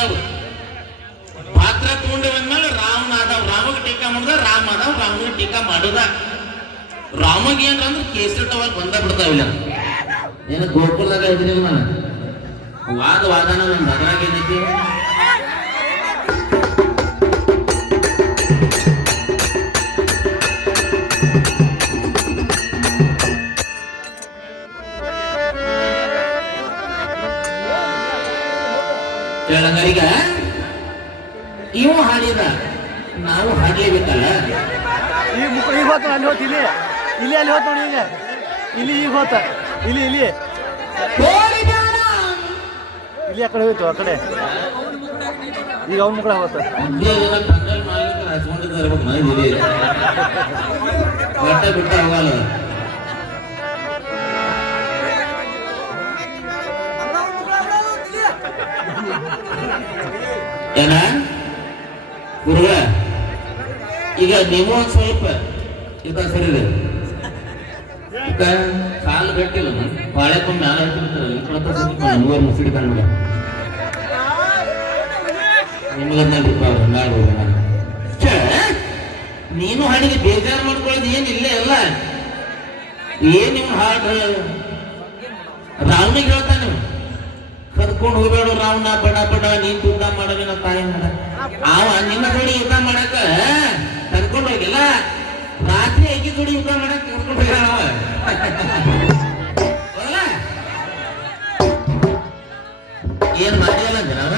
ಅವು ಪಾತ್ರ ತಗೊಂಡವಂದ್ಮೇಲೆ ರಾಮನ ಅದಾವ ರಾಮಗ ಟೀಕಾ ಮಾಡ್ದ, ರಾಮ ಅದಾವ ರಾಮಗ್ ಟೀಕಾ ಮಾಡುದ. ರಾಮಗ್ ಏನ್ರ ಅಂದ್ರೆ ಕೇಸರಿ ಟವಲ್ ಬಂದ ಬಿಡ್ತಾವಿಲ್ಲ ಏನ ಗೋಕುಲದಾಗ ನಾನು ವಾದ ವಾದನ ನನ್ನ ಅದ್ರಾಗ ಏನೈತಿ? ಹೇಳಂಗ ಇವು ಹಾಡಿದ. ನಾವು ಹಾಡ್ಲೇಬೇಕಲ್ಲ? ಈಗ ಈಗ ಹೋತ ಅಲ್ಲಿ ಹೋತ ಇಲ್ಲಿ. ಇಲ್ಲಿ ಅಲ್ಲಿ ಹೋತ ನೋಡಿ ಈಗ ಇಲ್ಲಿ ಈಗ ಹೋತ ಇಲ್ಲಿ ಇಲ್ಲಿ. ಇಲ್ಲಿ ಆ ಕಡೆ ಹೋಯ್ತು ಆ ಕಡೆ. ಈಗ ಅವ್ನ ಮುಖ ಹೋತ. ಒಟ್ಟ ಬಿಟ್ಟ ಹೋಗಲ್ಲ. ಏನ? ಗುರುಗಳ ಈಗ ನೀವು ಒಂದ್ ಸ್ವಲ್ಪ ಇದ ಸರಿ. ಈಗ ಕಾಲು ಗಟ್ಟಿಲ್ಲ ಮ್ಯಾಲ ಈ ಕಡೆ ತಗೊಂಡು ನೂರು ಮುಸುಡಿ ಕಂಡ್ಬಿಡ ನಿಮಗನ್ನ ನಾಡು ನೀನು ಹಾಡಿಗೆ ಬೇಜಾರು ಮಾಡ್ಕೊಳ್ಳೋದು ಏನು ಇಲ್ಲೇ ಅಲ್ಲ ಏನ್ ನಿಮ್ ಹಾಡು? ರಾಮನಿಗೆ ಹೇಳ್ತಾನೆ ಕರ್ಕೊಂಡು ಹೋಗ್ಬೇಡ ರಾವಣ ಬಡ ಬಡ, ನೀನ್ ಯುದ್ಧ ಮಾಡೋದಿನ ತಾಯಿ ಮಾಡ ಅವ ನಿನ್ನ ಕಡೆ ಊಟ ಮಾಡಕ? ಕರ್ಕೊಂಡು ಹೋಗಿಲ್ಲ? ರಾತ್ರಿ ಐಕಿ ಜೋಡಿ ಊಟ ಮಾಡಕ್ ಕರ್ಕೊಂಡು ಹೌದಲ್ಲ? ಏನ್ ಮಾಡಿಯಲ್ಲ ಜನವ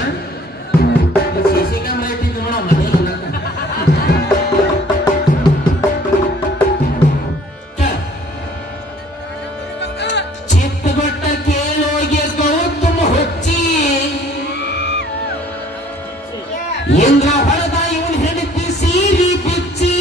ಇಂದ್ರ ಹೊಡೆದ ಇವನ್ ಹೆಂಡತಿ ಸೀರಿ ಬಿಚ್ಚಿ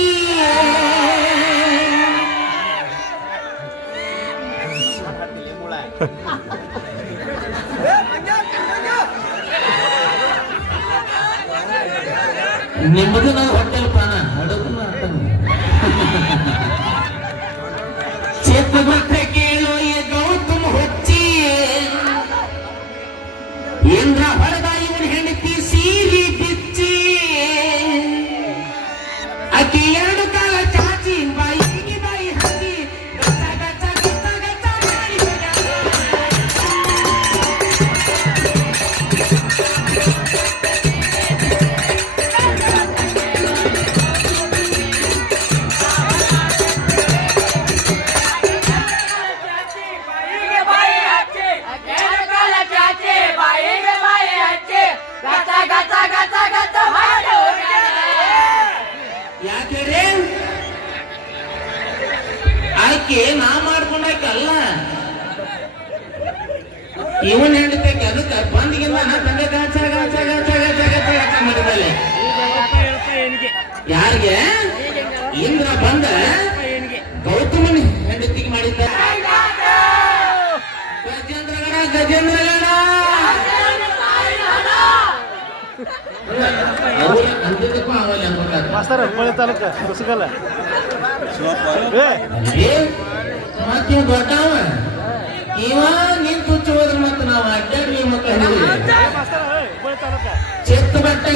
ನಿಮ್ಮದು ನಾವು ಹೊಟ್ಟೆಲ್ ಪಾನ ಹೊಡೋದು ಚಿತ್ತಗೊಟ್ಟ ಕೇಳೋ ಆಕೆ ನಾ ಮಾಡ್ಕೊಂಡಾಕಲ್ಲ ಇವನ್ ಹೆಂಡತಿ ಅದಕ್ಕೆ ಬಂದಿಗಿಂದ ನಾ ತಂದೆ ಗಾಚ ಯಾರಿಗೆ ಇಂದ್ರ ಬಂದ ಗೌತಮನ ಹೆಂಡತಿಗೆ ಮಾಡಿದ್ದ ಗಜೇಂದ್ರಗಣ ಗಜೇಂದ್ರಗಣ ಅವ್ರು ಅಂದಿದ್ದಕ್ಕೂ ಆಗಲ್ಲ ಮಾಸ್ತರ ಕೊಳೆ ತಾಲೂಕ ಕುಸಗಲ್ಲ ಮತ್ತೆ ದೊಡ್ಡವ ಇವ ನೀನ್ ಹೋದ್ರ ಮತ್ತೆ ನಾವು ನಿಮ್ಮ ಮಕ್ಕಳು ಚೆತ್ತು ಬಟ್ಟೆ